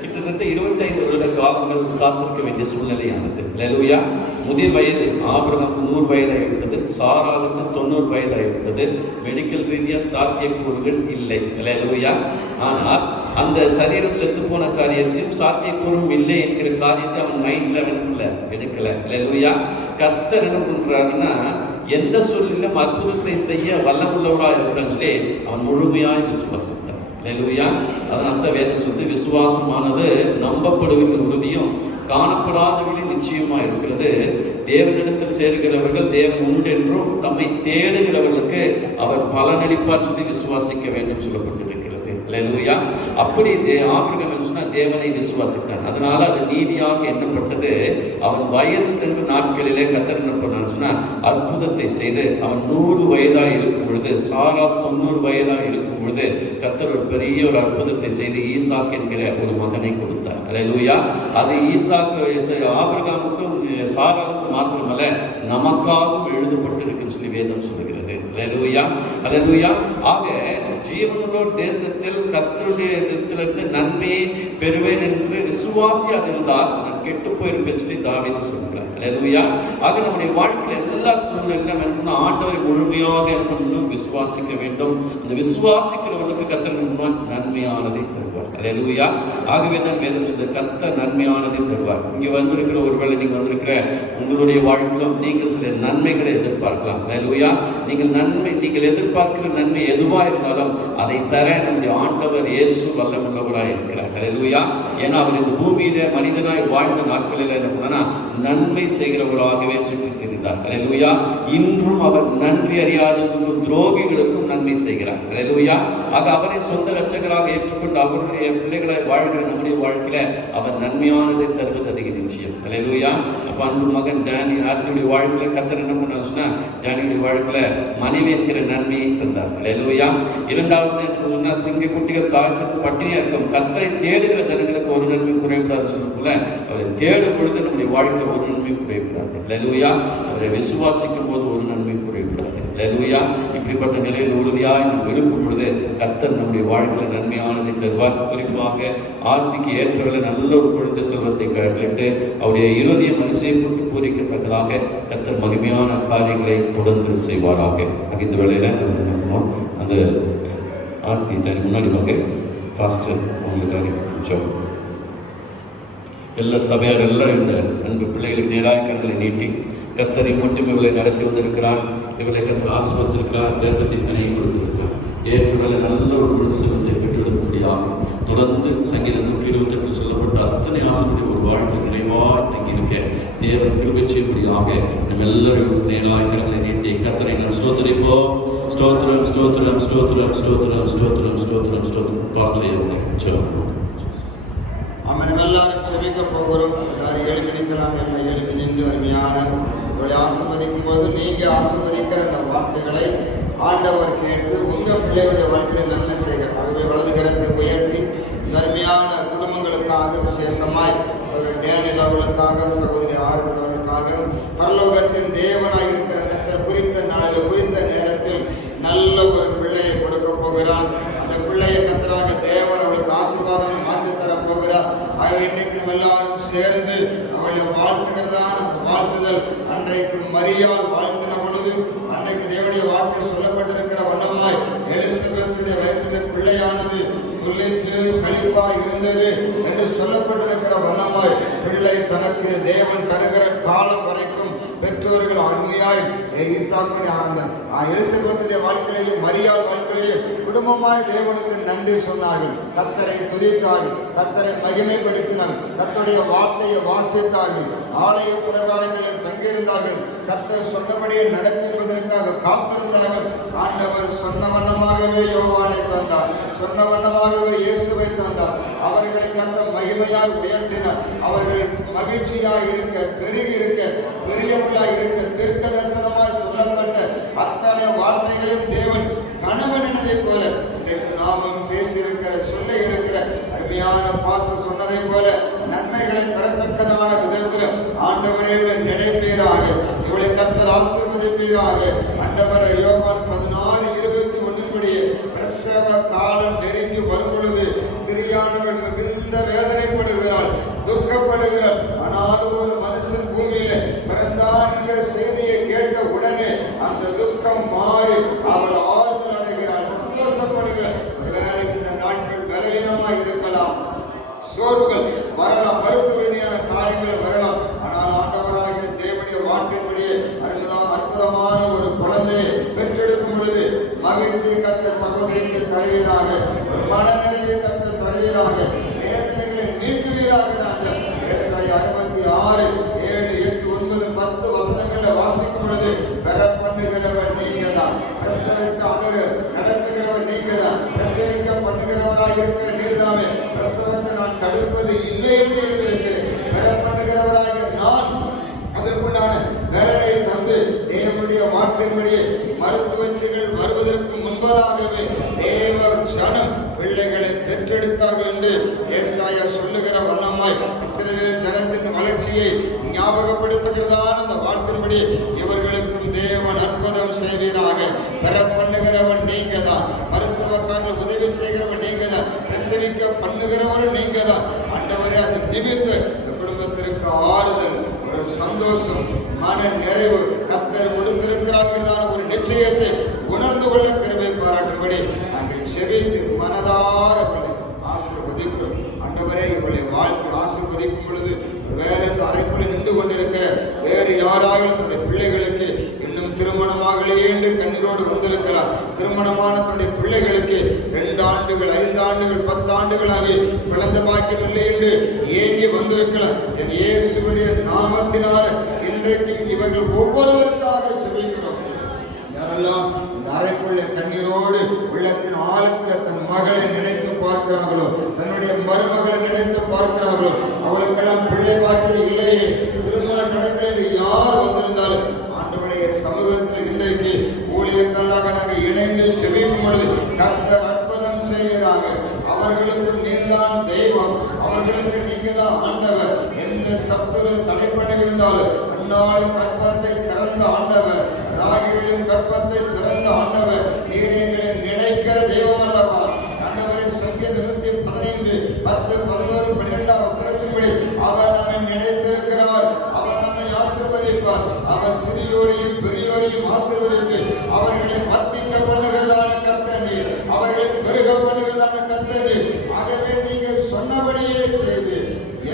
கிட்டத்தட்ட 25 வருட காலங்கள் காத்திருக்க வேண்டிய சூழ்நிலையானது. அல்லேலூயா. முதிர் வயது ஆபிரகாம் 100 வயதாகிவிட்டது. சாராளுக்கு 90 வயதாகிவிட்டது. மெடிக்கல் ரீதியா சாத்தியக்கூறுகள் இல்லை. அல்லேலூயா. ஆனால் அந்த சரீரம் செத்து போன காரியத்தையும் சாத்தியக்கூறும் இல்லை என்கிற காரியத்தை அவன் மைண்ட்ல எடுக்கல. அல்லேலூயா. கர்த்தர் என்ன பண்றாருன்னா, எந்த சூழ்நிலையிலும் அற்புதத்தை செய்ய வல்லமுள்ளவராக இருக்கிறான்னு சொல்லி அவன் முழுமையாய் விசுவாசித்தான். அல்லேலூயா. அதான் அந்த வேதம் சொல்லி, விசுவாசமானது நம்பப்படுவதின் உறுதியும் காணப்படாதவர்களின் நிச்சயமா இருக்கிறது. தேவனிடத்தில் சேர்கிறவர்கள் தேவன் உண்டு என்றும் தம்மை தேடுகிறவர்களுக்கு அவர் பலனளிப்பார் சொல்லி விசுவாசிக்க வேண்டும் சொல்லப்பட்டிருக்கிறது. அல்லேலூயா. அப்படி ஆபிரகாம் சொன்னா தேவனை விசுவாசித்தான். அதனால அது நீதியாக எண்ணப்பட்டது. அவன் வயது சென்ற நாட்களிலே கர்த்தர் என்ன பண்ணான்னு சொன்னா அற்புதத்தை செய்து அவன் 100 வயதாக இருக்கும் பொழுது, சாரா 90 வயதாக இருக்கும் பொழுது கர்த்தர் ஒரு பெரிய ஒரு அற்புதத்தை செய்து ஈசாக் என்கிற ஒரு மகனை கொடுத்தார். அல்லேலூயா. அது ஆபிரகாமுக்கும் சாராவுக்கும் மாத்திரமல்ல, நமக்காகவும் எழுதப்பட்டிருக்குன்னு சொல்லி வேதம் சொல்லுகிறது. அல்லேலூயா. அல்லேலூயா. ஆக ஜீவனுள்ளோர் தேசத்தில் கர்த்தருடைய இடத்திலிருந்து நன்மையை பெறுவேன் என்று விசுவாசியாக இருந்தால் நான் கெட்டு போயிருப்பேன் சொல்லி தாவீது சொல்கிறார். அல்லேலூயா. ஆக நம்முடைய வாழ்க்கையில் எல்லா சூழ்நிலையிலும் என்ன ஆண்டவரை முழுமையாக விசுவாசிக்க வேண்டும். அந்த விசுவாசிக்கிறவர்களுக்கு கர்த்தர் நன்மையானதை தருவார். அல்லேலூயா. ஆகவே தான் வேதம் சொல்லுது, கர்த்தர் நன்மையானதை தருவார். இங்க வந்திருக்கிற ஒருவேளை நீங்க வந்திருக்கிற உங்களுடைய வாழ்க்கையிலும் நீங்கள் சில நன்மைகளை எதிர்பார்க்கலாம். அல்லேலூயா. நீங்கள் எதிர்பார்க்கிற நன்மை எதுவா இருந்தாலும் அதை தர நம்முடைய ஆண்டவர் இயேசு வல்லமுள்ளவராய் இருக்கிறார். அல்லேலூயா. ஏன்னா அவர் இந்த பூமியில மனிதனாய் வாழ்ந்த நாட்களில் என்ன பண்ணா நன்மை செய்கிறவர்களாகவே சுற்றி திரிந்தார். அல்லேலூயா. இன்றும் அவர் நன்றி அறியாதவர்களுக்கும் துரோகிகளுக்கும் நன்மை செய்கிறார். அல்லேலூயா. ஆக அவரை சொந்த ரட்சகராக ஏற்றுக்கொண்டு அவருடைய பிள்ளைகளாய் வாழ்கிற நம்முடைய வாழ்க்கையில அவர் நன்மையானதை தருவது அதிக நிச்சயம். அல்லேலூயா. அப்ப அன்பு மகன் டேனி ஆர்த்தியுடைய வாழ்க்கையில கர்த்தர் என்ன பண்ணார் சொன்னா, டேனியுடைய வாழ்க்கையில மனைவி என்கிற நன்மையை தந்தார். அல்லேலூயா. இரண்டாவது சிங்க குட்டிகள் தாழ்ச்சி பட்டினியா இருக்கும். கர்த்தரை தேடுகிற ஜனங்களுக்கு ஒரு நன்மை குறைவிடாது சொல்லும்போல அவரை தேடும் பொழுது நம்முடைய வாழ்க்கையில் ஒரு நன்மை குறைவிடாது. அல்லேலூயா. அவரை விசுவாசிக்கும் போது ஒரு நன்மை குறைவிடாது. அல்லேலூயா. இப்படிப்பட்ட நிலையில் உறுதியாக நாம் இருக்கும் பொழுது கர்த்தர் நம்முடைய வாழ்க்கையில் நன்மையானதை தருவார். குறிப்பாக ஆர்த்திக்கு ஏற்றவர்களை நல்ல ஒரு குழந்தை செல்வத்தை கட்டளிட்டு அவருடைய இறுதிய மனசை கொண்டு பூரிக்கத்தக்கதாக கர்த்தர் மகிமையான காரியங்களை தொடர்ந்து செய்வாராக. இந்த வேளையில அந்த ஆர்த்தி தனி முன்னாடி வாங்க. பாஸ்டர் உங்களுக்காக ஜெபம். எல்லா சபையார் எல்லாம் இந்த அன்பு பிள்ளைகளுக்கு நேராக கண்களை நீட்டி கர்த்தரை மட்டும் இவர்களை நடத்தி வந்திருக்கிறார். இவர்களை கர்த்தர் ஆசீர்வதித்திருக்கிறார். தேர்தலின் கனியை கொடுத்திருக்கிறார். ஏற்றுகளை நல்ல ஒரு குழந்தை செல்வத்தை பெற்றெடுக்கும்படியாக தொடர்ந்து சங்கீதம் 128 சொல்லப்பட்ட அத்தனை ஆசைப்படி ஒரு வாழ்க்கை நிறைவாக தங்கியிருக்க தேவன் கிருபை செய்யும்படியாக நம்ம எல்லாரும் நேராக கண்களை நீட்டி கர்த்தரை நாம் ஸ்தோத்திரிப்போம். ஸ்தோத்திரம் ஸ்தோத்திரம் ஸ்தோத்திரம் ஸ்தோத்திரம் ஸ்தோத்திரம் ஸ்தோத்திரம் ஸ்தோத்திரம். பாஸ்டர் ஜெபம். அவன் எல்லாரும் செபிக்க போகிறோம். எல்லாரும் எழுதி நிற்கலாம். எல்லாம் எழுதி நின்று அருமையான உங்களை ஆசீர்வதிக்கும் போது நீங்க ஆசீர்வதிக்கிற அந்த வார்த்தைகளை ஆண்டவர் கேட்டு உங்க பிள்ளைகளுடைய வாழ்க்கையில் நன்மை செய்கிறார். ஆகவே வலதுகரத்தை உயர்த்தி அருமையான குடும்பங்களுக்காக விசேஷமாய் சகோதரி டேனியல் அவர்களுக்காக, சகோதரி ஆரோக்கிய அவர்களுக்காக, பரலோகத்தின் தேவனாய் இருக்கிற கர்த்தர் குறித்த நாளில் குறித்த நேரத்தில் நல்ல ஒரு பிள்ளையை கொடுக்க போகிறார். அந்த பிள்ளையை கர்த்தராக தேவன் அவளுக்கு ஆசீர்வாதம் மாற்றி தர போகிறார். ஆகவே இன்னைக்கு எல்லாரும் சேர்ந்து அவளை வாழ்த்துகிறதான் அந்த வாழ்த்துதல் அன்றைக்கு மரியாள் வாழ்த்தின பொழுது அன்றைக்கு தேவனுடைய வார்த்தை சொல்லப்பட்டிருக்கிற வண்ணமாய் எலிசபெத்துடைய வயிற்றில் பிள்ளையானது துள்ளிற்று கழிப்பாய் இருந்தது என்று சொல்லப்பட்டிருக்கிற வண்ணமாய் பிள்ளை தனக்கு தேவன் தருகிற காலம் வரைக்கும் பெற்றோர்கள் அருமையாய் ஈசாக்குடைய எலிசபெத்துடைய வாழ்க்கையிலேயும் மரியாள் வாழ்க்கையிலேயும் குடும்பமாய் தேவனுக்கு நன்றி சொன்னார்கள். கர்த்தரை துதித்தார்கள். கர்த்தரை மகிமைப்படுத்தினார்கள். கர்த்தருடைய வார்த்தையை வாசித்தார்கள். ஆலய பிரகாரங்களில் தங்கியிருந்தார்கள். கர்த்தர் சொன்னபடியே நடக்குவதற்காக காத்திருந்தார்கள். ஆண்டவர் சொன்ன வண்ணமாகவே யோவானை தந்தார், சொன்ன வண்ணமாகவே இயேசுவை தந்தார். அவர்களை கர்த்தர் மகிமையாக உயர்த்தினார். அவர்கள் மகிழ்ச்சியாக இருக்க, பெருகி இருக்க, பெரியவர்களாக இருக்க, தீர்க்க தரிசனமாய் சொல்லப்பட்ட அத்தனை வார்த்தைகளையும் தேவன் கணவனினதை போல நாமும் பேசியிருக்கிற, சொல்ல இருக்கிற அருமையான பார்த்து சொன்னதை போல நன்மைகளை பெறத்தக்கதான விதத்தில் ஆண்டவரே நினைப்பீராக, இவளை கர்த்தர் ஆசீர்வதிப்பீராக. ஆண்டவரை யோவான் 16:21 பிரசவ காலம் நெருங்கி வரும் பொழுது ஸ்திரியானவள் மிகுந்த வேதனைப்படுகிறாள், துக்கப்படுகிறாள். ஆனால் ஒரு மனுஷன் பூமியில பிறந்தான் என்கிற செய்தியை கேட்ட உடனே அந்த துக்கம் மாறி அவள் ஆறுதல் அடைகிறாள், சந்தோஷப்படுகிறாள். இந்த நாட்கள் பலவீனமாக இருக்கலாம், சோர்வுகள் வரலாம், மருத்துவ ரீதியான காரியங்கள் வரலாம். ஆனால் ஆண்டவராகிய தேவனுடைய வார்த்தையின்படியே அற்புதமான ஒரு குழந்தையை பெற்றெடுக்கும் பொழுது மகிழ்ச்சி கத்த சகோதரிக்கு தருவீராக, மன நிறைவை கத்த தருவீராக, வேதனைகளை நீக்குவீராக. 66, 7, 8, 9, 10 வசனங்களை வாசிக்கும் பொழுது பெற பண்ணுகிறவர் நீங்க தான், பிரசவித்த ஆண்டவர் நடத்துகிறவர் நீங்க தான், பிரசவிக்க பண்ணுகிறவராக இருக்கிற நீர்தாமே. பிரசவத்தை நான் தடுப்பது இல்லை என்று எழுதியிருக்கிறேன். பெற பண்ணுகிறவராக நான் அதற்குண்டான வேலை தந்து தேவனுடைய வார்த்தையின்படியே மருத்துவச்சிகள் வருவதற்கு முன்பதாகவே தேவ ஜனம் பிள்ளைகளை பெற்றெடுத்தார்கள் என்று ஏசாயா சொல்லுகிற வண்ணமாய் இஸ்ரவேல் ஜனத்தின் வளர்ச்சியை ஞாபகப்படுத்துகிறதான அந்த வார்த்தையின்படி இவர்களுக்கும் தேவன் அற்புதம் செய்வீராக. பெற பண்ணுகிறவன் நீங்க தான், மருத்துவக்காரர்கள் உதவி செய்கிறவன் நீங்க தான், பிரசவிக்க பண்ணுகிறவன் நீங்க தான். ஆண்டவரே அது நிமித்த குடும்பத்திற்கு ஆறுதல், ஒரு சந்தோஷம், மன நிறைவு கர்த்தர் கொடுத்திருக்கிறார்கள் ஒரு நிச்சயத்தை உணர்ந்து கொள்ள கிருபை பாராட்டும்படி நாங்கள் செவித்து மனதார ஆசீர்வதிக்கிறோம். ஆண்டவரே இவர்களை வாழ்த்து ஆசீர்வதிக்கும் பொழுது வேலைக்கு அறைக்குள்ளே நின்று கொண்டிருக்கிற வேறு யாராலும் தன்னுடைய பிள்ளைகளுக்கு இன்னும் திருமணமாகலே என்று கண்ணீரோடு வந்திருக்கிறார். திருமணமான தன்னுடைய பிள்ளைகளுக்கு 2 ஆண்டுகள், 5 ஆண்டுகள், 10 ஆண்டுகளாகி குழந்தை பாக்கியமில்லை என்று ஏங்கி வந்திருக்கலாம். என் இயேசுவின் நாமத்தினால் இன்றைக்கு இவர்கள் ஒவ்வொருவருக்காக செபிக்கிறோம். யாரெல்லாம் இந்த அறைக்குள்ளே கண்ணீரோடு உள்ளத்தின் ஆழத்தில் தன் மகளை நினைத்து பார்க்கிறார்களோ, தன்னுடைய மருமகளை நினைத்து பார்க்கிறார்களோ, அவளுக்கெல்லாம் பிள்ளை பாக்கியம் இல்லையே, திருமணம் நடக்கல, யார் வந்திருந்தாலும் ஆண்டவருடைய சமூகத்தில் இன்றைக்கு ஊழியர்களாக நாங்கள் இணைந்து செபிக்கும் பொழுது கர்த்தர் அற்புதம் செய்கிறாங்க. அவர்களுக்கு நீர்தான் தெய்வம், அவர்களுக்கு நீங்க தான் ஆண்டவர். எந்த சத்துரு தடைப்பட்டிருந்தாலும் அந்நாளும் கற்பத்தை திறந்த ஆண்டவர், ராகிகளின் கற்பத்தை திறந்த ஆண்டவர், நீரை நினைக்கிற தெய்வம் அல்லவா. ஆண்டவரின் சங்கீதம் 115, 10, 11, 12 வசனத்தின்படி அவர் நம்மை நினைத்திருக்கிறார், அவர் நம்மை ஆசீர்வதிப்பார். அவர் சிறியோரையும் பெரியோரையும் ஆசீர்வதித்து அவர்களை வர்த்திக்க பண்ணுகிறதான கர்த்தர் நீர், அவர்களை பெருக பண்ணுகிறதான கர்த்தர் நீர். ஆகவே நீங்க சொன்னபடியே செய்து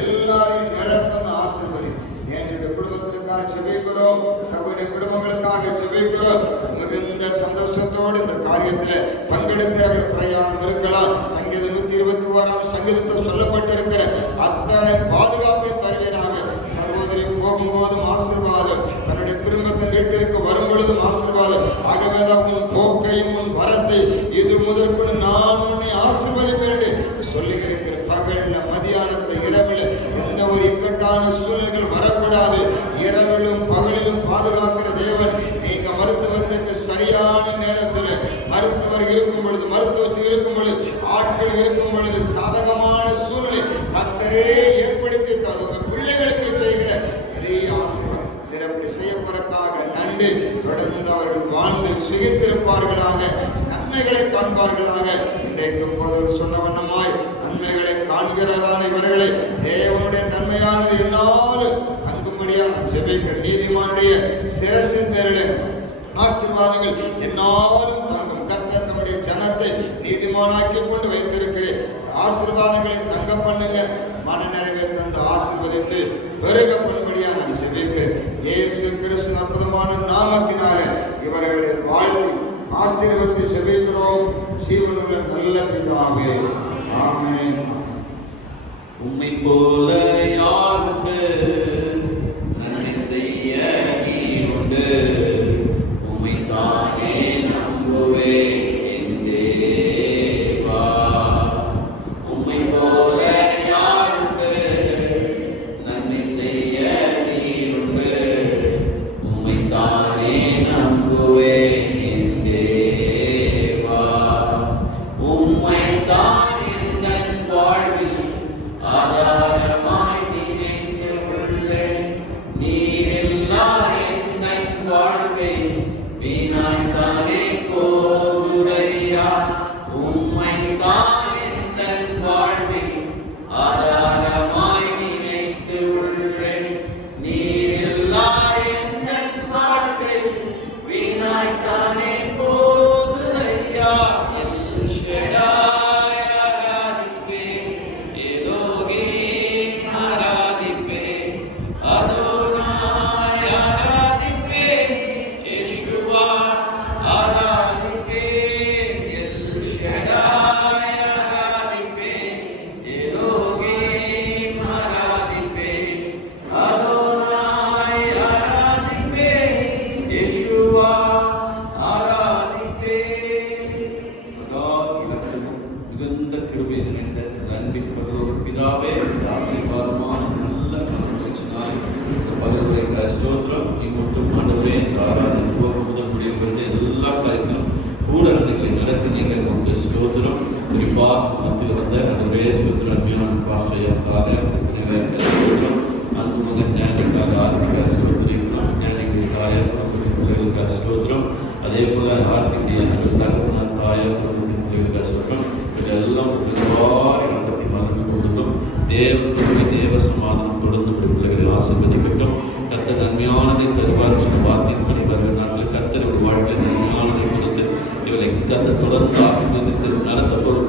எல்லாரையும் நிரப்பன ஆசீர்வதி. எங்களுடைய குடும்பத்திற்காக செபிக்கிறோம், சகோதர குடும்பங்களுக்காக செபிக்கிறோம். மிகுந்த சந்தோஷத்தோடு இந்த காரியத்தில் பங்கெடுக்கிறவர்கள் பிரயாணம் இருக்கலாம். சங்கீதம் 121 சங்கீதத்தில் சொல்லப்பட்டிருக்கிற அத்தனை பாதுகாப்பை தருவீராக. சகோதரி போகும்போதும் ஆசீர்வாதம், தன்னுடைய திரும்பத்தின் வீட்டிற்கு வரும் பொழுதும் ஆசீர்வாதம். ஆகவேதான் உன் போக்கையும் உன் வரத்தை இது முதற்கொண்டு நான் உன்னை ஆசீர்வதிப்பேன் சொல்லுகிறேன். பகல்ல, மதியானத்தில், இரவில் எந்த ஒரு இக்கட்டான சூழ்நிலைகள் வரக்கூடாது. இரவிலும் பகலிலும் பாதுகாக்கிற தேவன். நீங்க மருத்துவத்துக்கு சரியான நேரத்தில் மருத்துவர் இருக்கும் பொழுது, மருத்துவத்தில் இருக்கும் பொழுது, ஆட்கள் இருக்கும் பொழுது, சாதகமான சூழ்நிலை கர்த்தரே ஏற்படுத்தி தந்த பிள்ளைகளுக்கு செய்கிற பெரிய ஆசீர்வாதம் நிரப்பி செய்யப்படுறதுக்காக நன்றி. தொடர்ந்து அவர்கள் வாழ்ந்து சுகித்திருப்பார்களாக, நன்மைகளை காண்பார்களாக. இன்றைக்கு சொன்ன வண்ணமாய் நன்மைகளை காண்கிறதான இவர்களை தேவனுடைய நன்மையானது என்னாலும் தங்கும்படியாக ஜெபிக்க நீதிமானுடைய சிரசின் பேரில் ஆசீர்வாதங்கள் என்னாலும் தாங்கும். கர்த்தர் நம்முடைய ஜனத்தை நீதிமானாக்கி கொண்டு வைத்திருக்கிறேன். ஆசீர்வாதங்களை தங்க பண்ணுங்க, மன நிறைவை தந்து ஆசீர்வதித்து பெருக பண்ணும்படியாக நான் ஜெபிக்கிறேன். இயேசு கிறிஸ்து அற்புதமான நாமத்தினாலே இவர்களை வாழ்த்தி ஆசீர்வதித்து ஜெபிக்கிறோம். ஜீவனுள்ள நல்ல பிதாவே, ஆமென். உம்மை போல யாருக்கு நன்மை செய்ய நீ உண்டு. உம்மை தான் வாழ்வில் ஆதாரமாய் நினைத்து உள்ளேன். நீர் இல்லா என் வாழ்க்கை வீணாய்த்தானே போகுதையா. எல் ஷடாய் ஆராதிப்பேன், எலோஹீம் ஆராதிப்பேன், அதோனாய் ஆராதிப்பேன், யெஷுவா ஆராதிப்பேன், எல் ஷடாய் ஆராதிப்பேன், எலோஹீம் ஆராதிப்பேன், அதோனாய் ஆராதிப்பேன், யெஷுவா ஆராதிப்பேன். மிகுந்த கிருபை நிறைந்த அன்பின் பரலோக பிதாவே, இந்த ஆசீர்வாதமான நல்ல மனமகிழ்ச்சினாய் இந்த பகலுடைய ஸ்தோத்திரம். இங்கொட்டும் ஆண்டவரே, இந்த ஆராதனை போகும் முதல் முடிவுகிறது எல்லா காரியங்களும் ஊடகங்களை நடத்தினீங்க. உங்க ஸ்தோத்திரம். குறிப்பாக மத்தியில் வந்த அந்த ஸ்தோத்திரம் அருமையான பாஸ்டையாக்காக ஸ்தோத்திரம். அன்பு மகன் ஞானிக்காக ஆர்த்திக ஸ்தோத்திரம், ஞானிகள் தாயார் பிள்ளைகளுக்காக ஸ்தோத்திரம். அதே போல ஆர்த்திகை தகவல் தாயார் பிள்ளைகளுக்காக ஸ்தோத்திரம். இதெல்லாம் நடத்தி மகிழ்ச்சியும் தேவ சமாதானம் தொடர்ந்து பிள்ளைகளை ஆசீர்வதிக்கட்டும். கர்த்தர் நன்மையானதை தருவார் வார்த்தை வருகிறார்கள். கர்த்தர் ஒரு வாழ்க்கை நன்மையானதை கொடுத்து இவரை கர்த்தர் தொடர்ந்து ஆசீர்வதித்து நடத்தப்போது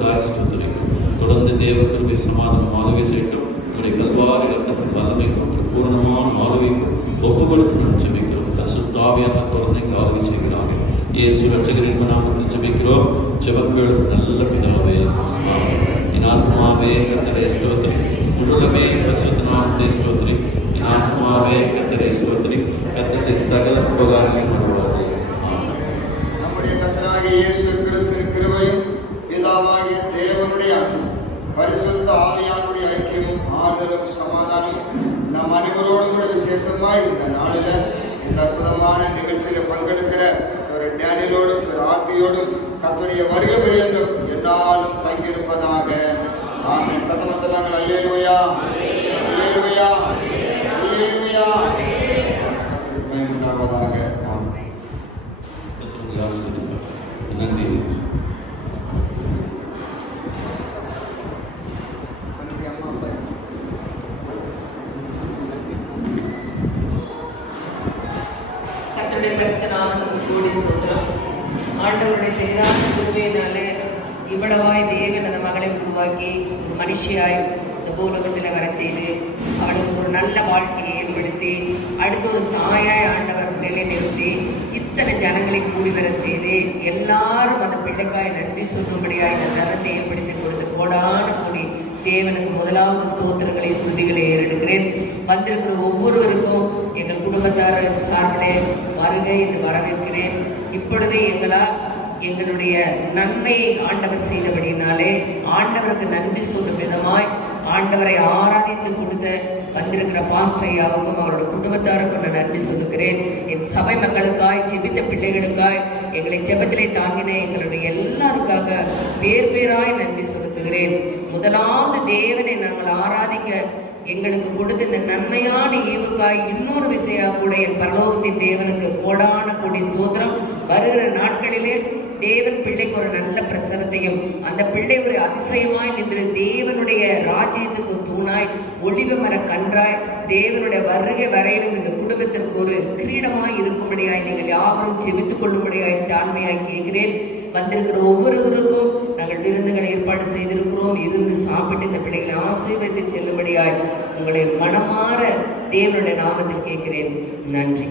தொடர்ந்து தேவ கிருபை சமாதானம் ஆளுகை செய்யட்டும். இவரை கல்வாரி இடத்தில் வல்லமைக்கும் பூர்ணமான ஆளுகைக்கும் ஒப்புக் கொடுத்து ஜெபிக்கிறோம். பரிசுத்தாவியாக தொடர்ந்து இங்கு ஆளுகை செய்கிறாங்க. இயேசு ரட்சகரின் நாமத்தில் ஜெபிக்கிறோம். ஜெபங்கள் நல்ல பிதாவே, என் ஆத்மாவே கர்த்தரை ஸ்தோத்திரி, முழுவதுமே பரிசுத்த நாமத்தை ஸ்தோத்திரி. என் ஆத்மாவே கர்த்தரை ஸ்தோத்திரி, கர்த்தரின் சகல உபகாரங்களையும் மறவாதே. நம்முடைய கர்த்தராகிய இயேசு கிறிஸ்துவின் கிருபையும் பிதாவாகிய தேவனுடைய பரிசுத்த ஆவியானுடைய ஐக்கியமும் ஆறுதலும் சமாதானமும் நம் அனைவரோடும் கூட விசேஷமாய் இந்த நாளில் இந்த அற்புதமான நிகழ்ச்சியில் பங்கெடுக்கிற டேனியலோடும் ஆர்த்தியோடும் கர்த்தருடைய வருகை பரியந்தம் எல்லாரும் தங்கியிருப்பதாக. ஆமென். சத்தமா சொன்னாங்க அல்லேலூயா, அல்லேலூயா, அல்லேலூயா. உண்டாவதாக. நன்றி. கர்த்தருடைய பரிசுத்த நாமத்துக்கு கூடி ஸ்தோத்திரம். ஆண்டவருடைய பெரிதான கிருபையினாலே இவ்வளவாய் தேவன் அந்த மகளை உருவாக்கி ஒரு மனுஷியாய் இந்த பூலோகத்தில் வர செய்து அவளுக்கு ஒரு நல்ல வாழ்க்கையை ஏற்படுத்தி அடுத்து ஒரு தாயாய் ஆண்டவர் நிலை நிறுத்தி இத்தனை ஜனங்களை கூடி வர செய்து எல்லாரும் அந்த பிள்ளைக்காய் நன்றி சொல்லும்படியாய் இந்த தரத்தை ஏற்படுத்தி கொடுத்து கோடான கூடி தேவனுக்கு முதலாவது ஸ்தோத்திரங்களை ஸ்துதிகளை ஏறெடுக்கிறேன். வந்திருக்கிற ஒவ்வொருவருக்கும் எங்கள் குடும்பத்தார் சார்பிலே வருகை என்று வரவேற்கிறேன். இப்பொழுதே எங்களுடைய நன்மையை ஆண்டவர் செய்தபடினாலே ஆண்டவருக்கு நன்றி சொல்லும் விதமாய் ஆண்டவரை ஆராதித்து கொடுத்த வந்திருக்கிற பாஸ்டரையாவுக்கும் அவரோட குடும்பத்தாருக்கும் நான் நன்றி சொல்லுகிறேன். என் சபை மக்களுக்காய் ஜெபித்த பிள்ளைகளுக்காய் எங்களை ஜெபத்திலே தாங்கின எங்களுடைய எல்லாருக்காக பேர் பேராய் நன்றி சொல்லுகிறேன். முதலாவது தேவனை நாங்கள் ஆராதிக்க எங்களுக்கு கொடுத்த இந்த நன்மையான ஈவுக்காய் இன்னொரு விஷயம் கூட என் பரலோகத்தின் தேவனுக்கு கோடான கோடி ஸ்தோத்திரம். வருகிற நாட்களிலே தேவன் பிள்ளைக்கு ஒரு நல்ல பிரசவத்தையும் அந்த பிள்ளை ஒரு அதிசயமாய் நின்று தேவனுடைய ராஜ்யத்துக்கு தூணாய் ஒளிவு மர கன்றாய் தேவனுடைய வருகை வரையிலும் இந்த குடும்பத்திற்கு ஒரு கிரீடமாய் இருக்கும்படியாய் நீங்கள் யாவரும் ஜெபித்துக் கொள்ளும்படியாய் தாழ்மையாய் கேட்கிறேன். வந்திருக்கிற ஒவ்வொருவருக்கும் நாங்கள் விருந்துகளை ஏற்பாடு செய்திருக்கிறோம். இருந்து சாப்பிட்டு இந்த பிள்ளைகளை ஆசீர்வதித்து செல்லும்படியாய் உங்களை மனமாற தேவனுடைய நாமத்தில் கேட்கிறேன். நன்றி.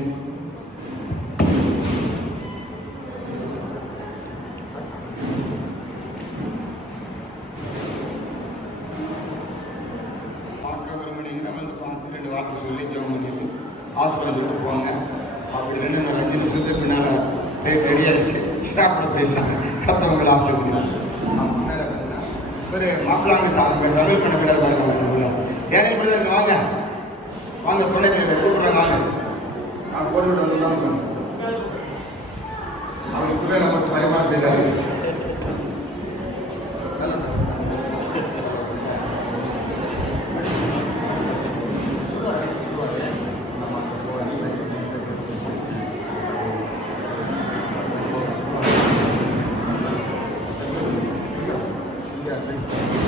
வார்த்தை சொல்லி ஜெபம் பண்ணிட்டு ஹாஸ்பிட்டலுக்கு போங்க. அப்படி 2-5 நிமிஷத்துக்கு பின்னால் ரைட் ரெடி ஆகிடுச்சு. சாப்பிட போயிருந்தாங்க. கத்தவங்களை ஆசைப்படுறாங்க. ஒரு மாப்பிள்ளாங்க சமையல் கணக்கில் இருக்காங்க. ஏழை மனிதருக்கு வாங்க வாங்க துணை கூப்பிட்றாங்க வாங்க. நான் போட்டு வந்து அவங்களுக்கு நமக்கு பரிமாறிட்டாரு. ரெஃபரன்ஸ்